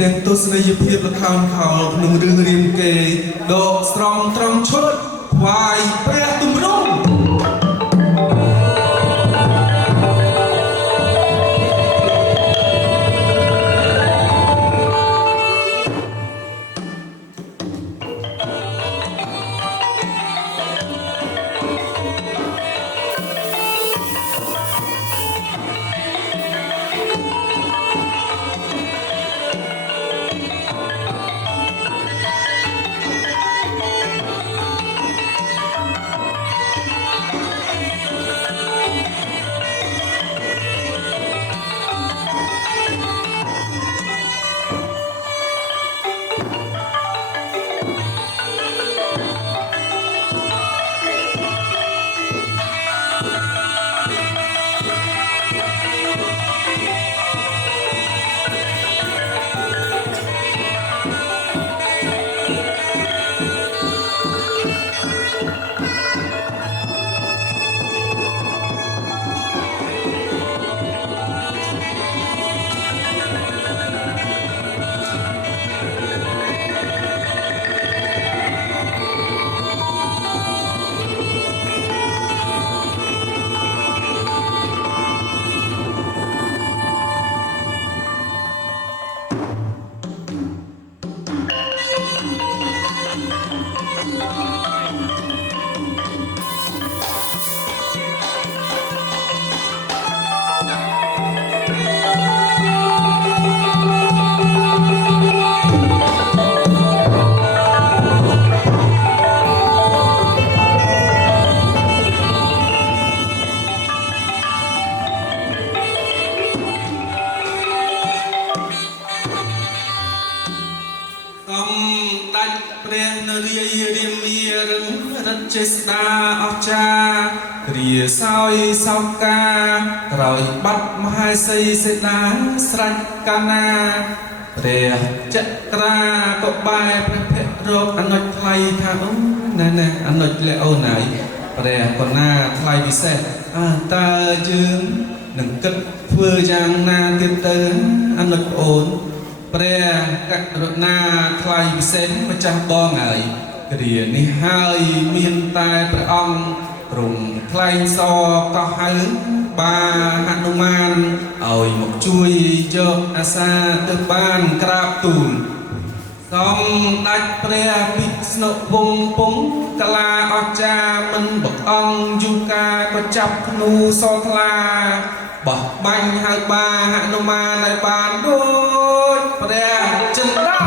ទាំងទស្សនីយភាពល្ខោនខោលក្នុងរឿងរាមកេរ្តិ៍ដកស្រង់ត្រង់ឈុតថ្វាយព្រះទម្រង់ព្រះនរាយរាមារឹងរឹតចេស្តាអស្ចារ្យគ្រាសោយសោកាក្រោយបាត់មហេសីសេនាស្រេចកាណាព្រះចក្រាក៏បែរព្រះភៈរកអនុជថ្លៃថាអូណែអនុជលែអូនហើយព្រះកណាថ្លៃពិសេសតើយើងនឹងគិតធ្វើយ៉ាងណាទៀតទៅអនុជអូនព្រះករុណាថ្លៃពិសេសម្ចាស់បងហើយគ្រានេះហើយមានតែព្រះអង្គទ្រង់ថ្លែងសក៏ហៅបាហនុមានឲ្យមកជួយយកអាសាទៅបានក្រាបទូលសូមដាច់ព្រះវិស្ណុវង្សពងកលាអស្ចារ្យមិនបកអង្គយូកាក៏ចាប់ធ្នូសថ្លាបោះបាញ់ហើយបាហនុមានឲ្យបានដូចព្រះចិន្តា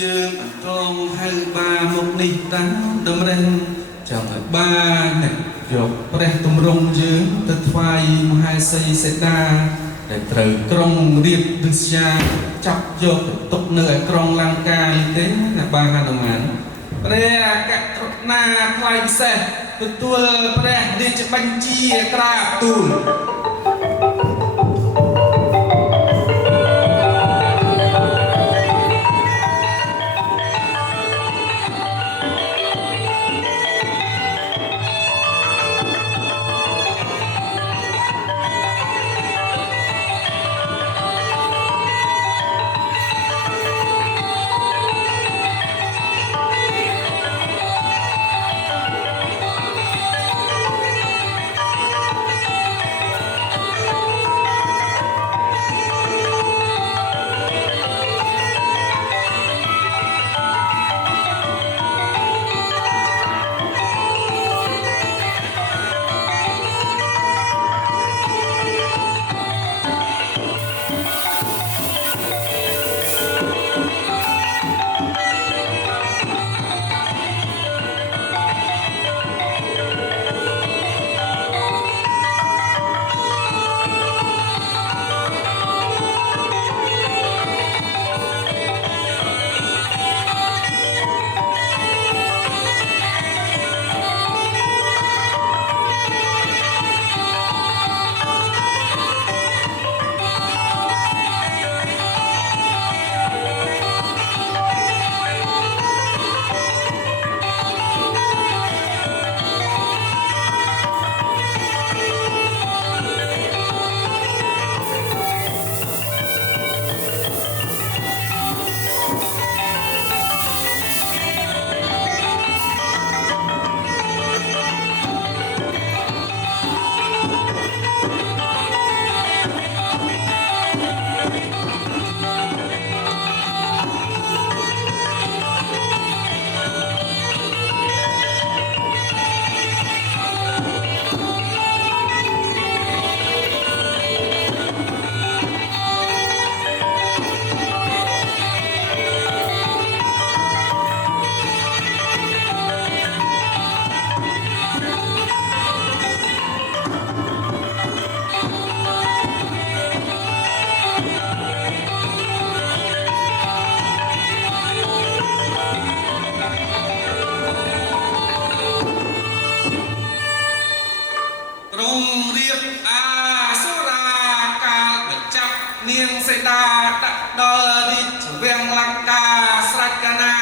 យើងអត្រង់ហៅបាមុខនេះតាមតម្រេះចាំឲ្យបានយកព្រះទម្រង់យើងទៅថ្វាយមហេសីសេនាដែលត្រូវក្រុងរាពណ៍ឫស្យាចាប់យកទៅទុកនៅឯក្រុងលង្កាទេណាបាហនុមានព្រះករុណាថ្លៃពិសេសទទួលព្រះរាជបញ្ជាក្រាបទូល ស ត្រង់រៀបអាសុរាកាលបចាប់នាងសេតាដាក់ដល់រាជវាំងលង្កាស្រេចកាណា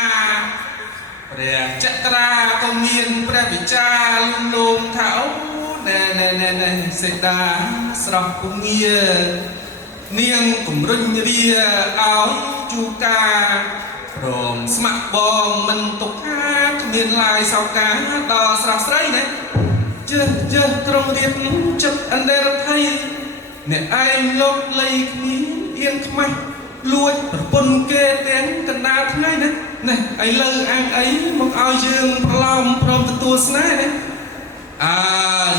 ព្រះចក្រាក៏មានព្រះវិចារលំលោមថាអូណែសេតាស្រស់ពងានាងគំរុញរាឲ្យជូកាព្រមស្ម័គ្របងមិនទុកថាគ្មានឡាយសោកាដល់ស្រស់ស្រីណាជើត្រង់រៀបចិត្តអន្តរថៃអ្នកឯងលោកលៃគ្មានអៀនខ្មាស់លួចប្រពន្ធគេទាំងកណ្ដាលថ្ងៃណាឥឡូវអាងអីមកឲ្យយើងប្រឡំព្រមទទួលស្នេហ៍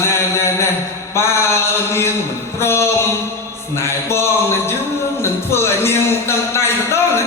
ណាណែបើនាងមិនព្រមស្នេហ៍បងណាយើងនឹងធ្វើឲ្យនាងដឹងដៃម្ដងណា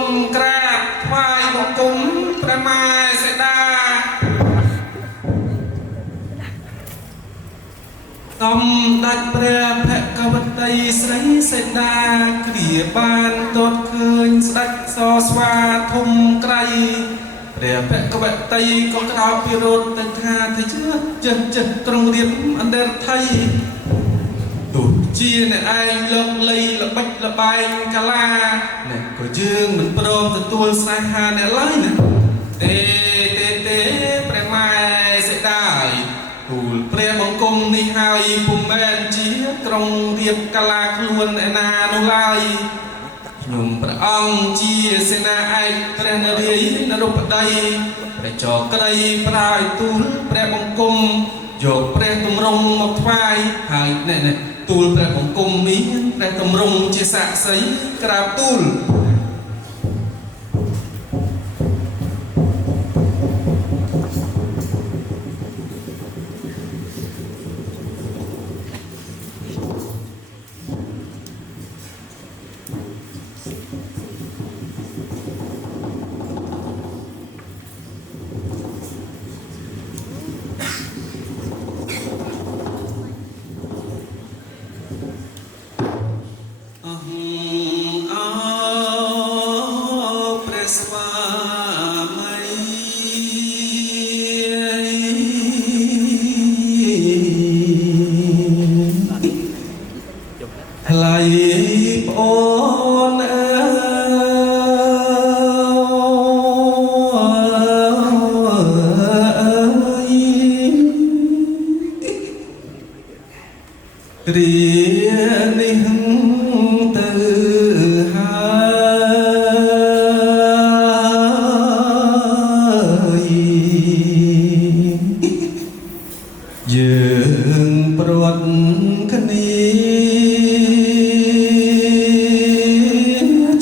มกราบไหว้บังคมพระมายเสดาต้มดัดเปรียแพะกวัตไตสไรเสดาเกลี่ยบานตดคืนสดักซอสวาทุมไกรเปรียแพะกวัตไตก็กล่าวพิโรธตังหาไทยเจือตรงเรียมอันเดอร์ไทยดูจีเนี่ยไอ้เลิกเลยละบักละใบกะลาเนี่ยก็ยืงเหมือนปรมแต่ตัวสายหาเนี่ยไล่เนี่ยเตเปรียมาเสดาตูเปรียบังคมนี่หายปุ่มแมนจีตรงเรียบกะลาคลวนไอนาโนไลหนุ่มพระองค์จีเสนาไอเปรียนเรียนรบใดเปรียจอกกระไดปลายตูเปรียบังคมโยกเปรียตุมรงมาควายหายเนี่ยตูเปรียบังคมนี้เปรียตุมรงจีสะใสกราบตูลไหลปอนเรียนในหึงตือหายยืงปรดคณี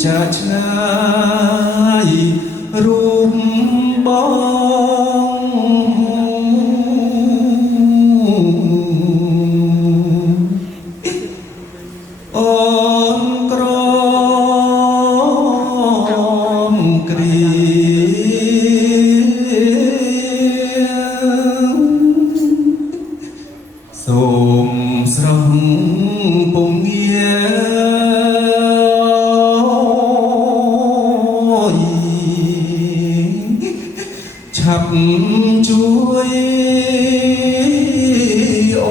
จะชายรูปบ้องอ่อนกรอมเกรียงสมสรองปงเงียฉับช่วยโอ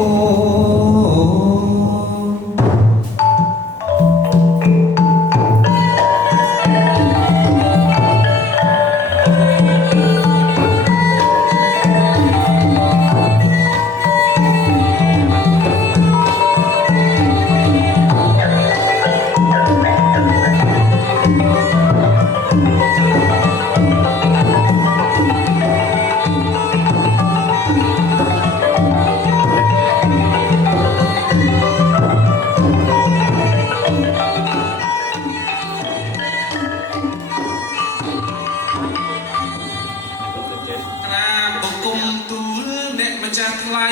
จากไล่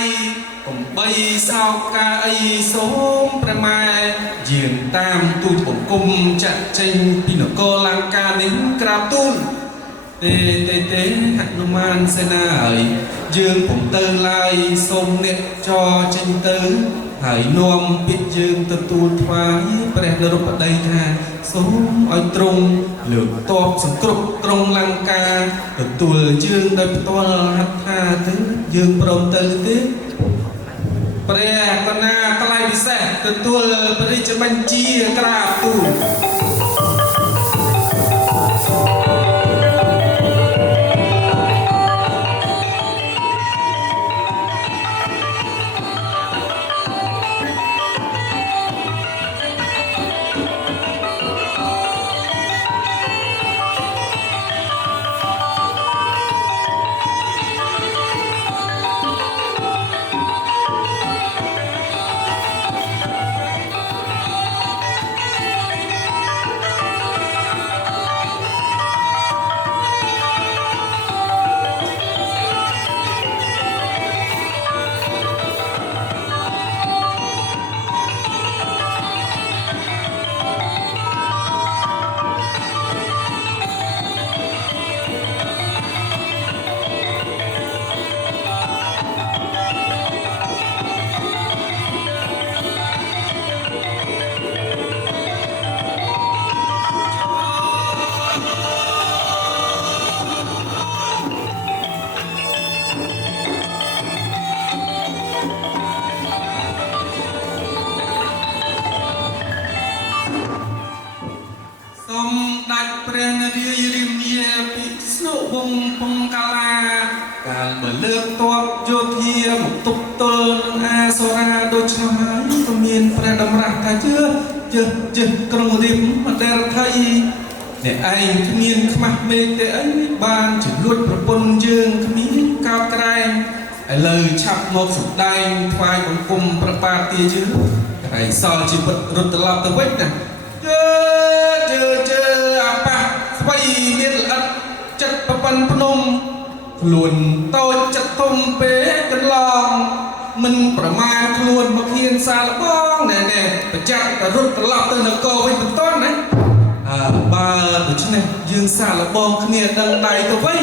ผมใบสาวกาไอสมประมายืนตามตูดผมกุมจะเจงพินโกลังกานิ้งกราบตุ้นเตหันุมานเสนายืนผมเตอไลสมเนี่ยจอเจงเตอหายนวมปิดยืนตะตูทวายแปรนรบได้ทาสมอ้อยตรงเหลือตอบสกรุบตรงลังกาตะตัวยืนได้ตัวหัตถาถึงยืนปรมเตอติเปรกนาใกล้พิเศษตะตัวปริจบัญชีกราบตู มีពិស្នុវងពងកាឡាកាលបើលើកតបយោធាមកទប់ទល់នឹងអាសូរាដូចឆ្នោះហើយក៏មានព្រះតម្រាស់ថាជឿក្រុងរៀបមន្តរថៃអ្នកឯងគ្មានខ្មាស់មេឃទេអីបានជាលួចប្រពន្ធយើងគ្មានកោតក្រែងឥឡូវឆាប់មកសម្ដែងថ្វាយបង្គំប្របាទទាយើងក្រែងសល់ជីវិតរត់ត្រឡប់ទៅវិញណាជើអាប៉ះស្បៃមានល្អិតចិត្តប្រពន្ធភ្នំខ្លួនតូចចិត្តធំពេកកន្លងមិនប្រមាណខ្លួនមកហ៊ានសាឡបងណែប្រចាំរត់ត្រឡប់ទៅនគរវិញបន្តណាបើដូច្នេះយើងសាឡបងគ្នាដឹងដៃទៅវិញ